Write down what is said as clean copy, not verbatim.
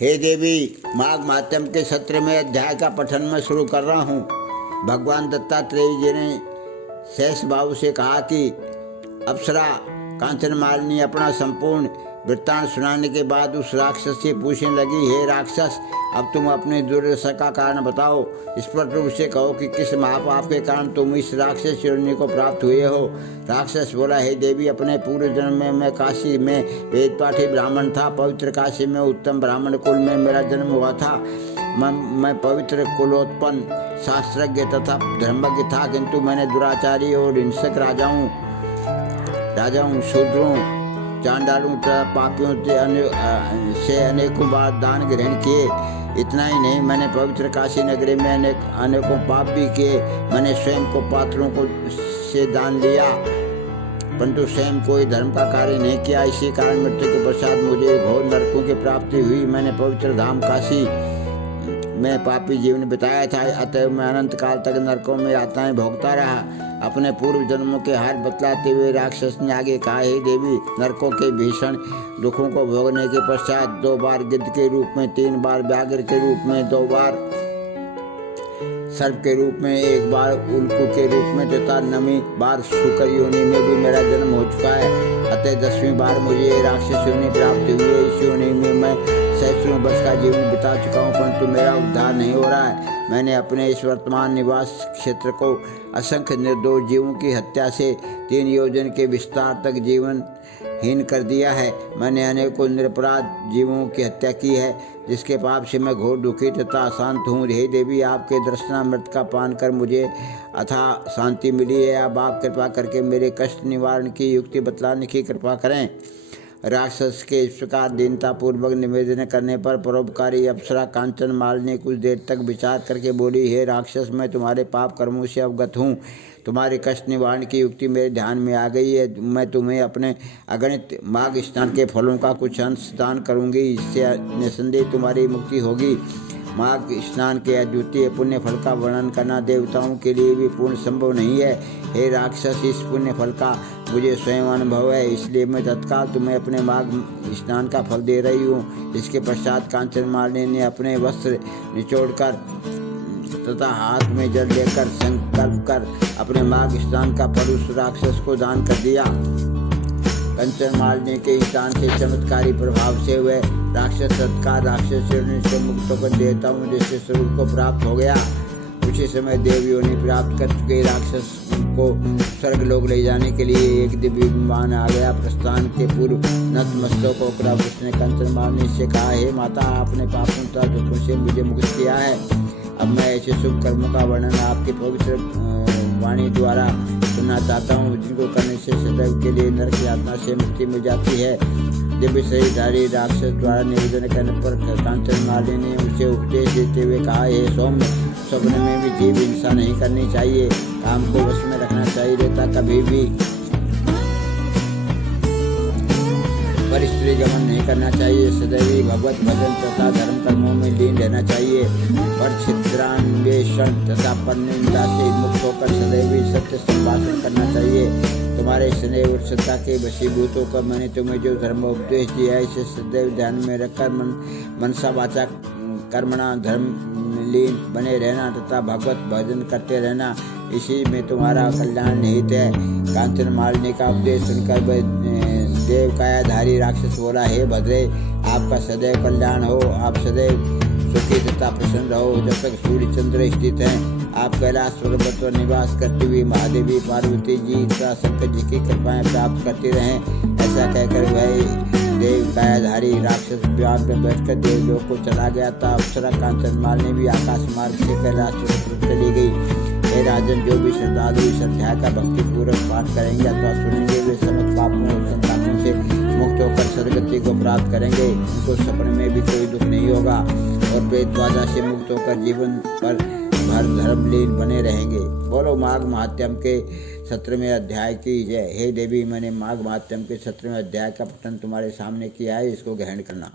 हे देवी, माघ महात्म्य के 17वें अध्याय का पठन मैं शुरू कर रहा हूँ। भगवान दत्तात्रेय जी ने शेष बाबू से कहा कि अप्सरा कांचन मालिनी अपना संपूर्ण वृत्तांत सुनाने के बाद उस राक्षस से पूछने लगी, हे राक्षस, अब तुम अपने दुर्दशा का कारण बताओ। स्पष्ट रूप से कहो कि किस महापाप के कारण तुम इस राक्षस योनि को प्राप्त हुए हो। राक्षस बोला, हे देवी, अपने पूर्व जन्म में मैं काशी में वेद पाठी ब्राह्मण था। पवित्र काशी में उत्तम ब्राह्मण कुल में मेरा जन्म हुआ था। मैं पवित्र कुलोत्पन्न शास्त्रज्ञ तथा धर्मज्ञ था, किंतु मैंने दुराचारी और हिंसक राजाओं शूद्रों चांडालों तथा पापियों से अनेकों बार दान ग्रहण किए। इतना ही नहीं, मैंने पवित्र काशी नगरी में अनेकों पाप भी किए। मैंने स्वयं को पात्रों को से दान लिया, परंतु स्वयं कोई धर्म का कार्य नहीं किया। इसी कारण मृत्यु के पश्चात मुझे घोर नरकों की प्राप्ति हुई। मैंने पवित्र धाम काशी में पापी जीवन बिताया था, अतः मैं अनंत काल तक नरकों में यातनाएं भोगता रहा। अपने पूर्व जन्मों के हाल बतलाते हुए राक्षस ने आगे कहा, हे देवी, नरकों के भीषण दुखों को भोगने के पश्चात 2 बार गिद्ध के रूप में, 3 बार व्याघ्र के रूप में, 2 बार सर्प के रूप में, 1 बार उल्कू के रूप में तथा 9वीं बार शुकर योनि में भी मेरा जन्म हो चुका है। अतः 10वीं बार मुझे राक्षस योनि प्राप्त हुई है। इस योनि में मैं सैकड़ों वर्ष का जीवन बिता चुका हूँ, परंतु मेरा उद्धार नहीं हो रहा है। मैंने अपने इस वर्तमान निवास क्षेत्र को असंख्य निर्दोष जीवों की हत्या से 3 योजन के विस्तार तक जीवनहीन कर दिया है। मैंने अनेकों निरपराध जीवों की हत्या की है, जिसके पाप से मैं घोर दुखी तथा अशांत हूँ। हे देवी, आपके दर्शनामृत का पान कर मुझे अथाह शांति मिली है। अब आप कृपा करके मेरे कष्ट निवारण की युक्ति बतलाने की कृपा करें। राक्षस के इस प्रकार दीनतापूर्वक निवेदन करने पर परोपकारी अप्सरा कांचन मालिनी कुछ देर तक विचार करके बोली, हे राक्षस, मैं तुम्हारे पाप कर्मों से अवगत हूँ। तुम्हारे कष्ट निवारण की युक्ति मेरे ध्यान में आ गई है। मैं तुम्हें अपने अगणित माघ स्नान के फलों का कुछ अंश दान करूँगी। इससे निसंदेह तुम्हारी मुक्ति होगी। माघ स्नान के अद्वितीय पुण्य फल का वर्णन करना देवताओं के लिए भी पूर्ण संभव नहीं है। हे राक्षस, इस पुण्य फल का मुझे स्वयं अनुभव है, इसलिए मैं तत्काल तुम्हें अपने माघ स्नान का फल दे रही हूँ। इसके पश्चात कांचन मालिनी ने अपने वस्त्र निचोड़कर तथा हाथ में जल लेकर संकल्प कर अपने माघ स्नान का फल उस राक्षस को दान कर दिया। कंचन मालिनी के स्नान से चमत्कारी प्रभाव से हुए राक्षस तत्काल राक्षस योनि से मुक्त होकर देवताओं जैसे स्वरूप को प्राप्त हो गया। उसी समय देव योनि प्राप्त कर चुके राक्षस को स्वर्ग लोक ले जाने के लिए एक दिव्य विमान आ गया। प्रस्थान के पूर्व नतमस्तक होकर उसने कंचन मालिनी से कहा, हे माता, आपने पापों तथा दुखों से मुझे मुक्त किया है। अब मैं ऐसे शुभ कर्मों का वर्णन आपके पवित्र वाणी द्वारा सुनना चाहता हूँ, जिनको करने से सदैव के लिए नरक यातना से मुक्ति मिल जाती है। दिव्य शरीरधारी राक्षस द्वारा निवेदन करने पर कांचन मालिनी ने उसे उपदेश देते हुए कहा, हे सौम्य, स्वप्न में भी जीव हिंसा नहीं करनी चाहिए, काम को वश में रखना चाहिए तथा कभी भी पर स्त्री गमन नहीं करना चाहिए। सदैव भगवत भजन तथा धर्म कर्मों में लीन रहना चाहिए। पर छिद्रान्वेषण तथा परनिंदा से मुक्त होकर सदैव सत्य संभाषण करना चाहिए। तुम्हारे स्नेह और श्रद्धा के वशीभूत होकर मैंने तुम्हें जो धर्म उपदेश दिया है, इसे सदैव ध्यान में रखकर मनसा वाचा कर्मणा धर्म लीन बने रहना तथा भगवत भजन करते रहना, इसी में तुम्हारा कल्याण निहित है। कांचन मालिनी का उपदेश सुनकर देव कायाधारी राक्षस बोला, हे भद्रे, आपका सदैव कल्याण हो। आप सदैव सुखी तथा प्रसन्न रहो जब तक सूर्य चंद्र स्थित हैं। आप कैलाश पर्वत पर निवास करते हुए महादेवी पार्वती जी तथा शंकर जी की कृपाएं प्राप्त करते रहें। ऐसा कहकर वह देव कायाधारी राक्षस विमान पर बैठकर देवलोक को चला गया था। अप्सरा कांचन मालिनी भी आकाश मार्ग से कैलाश पर्वत पर चली गई। हे राजन, जो भी श्रद्धालु इस अध्याय का भक्ति पूर्वक पाठ करेंगे अथवा सुनेंगे, वे समस्त पापों और संतापों से मुक्त होकर सदगति को प्राप्त करेंगे। उनको सपने में भी कोई दुख नहीं होगा और प्रेत बाधा से मुक्त होकर जीवन पर भर धर्म लीन बने रहेंगे। बोलो माघ महात्म्य के 17वें अध्याय की जय। हे देवी, मैंने माघ महात्म्य के 17वें अध्याय का पठन तुम्हारे सामने किया है, इसको ग्रहण करना।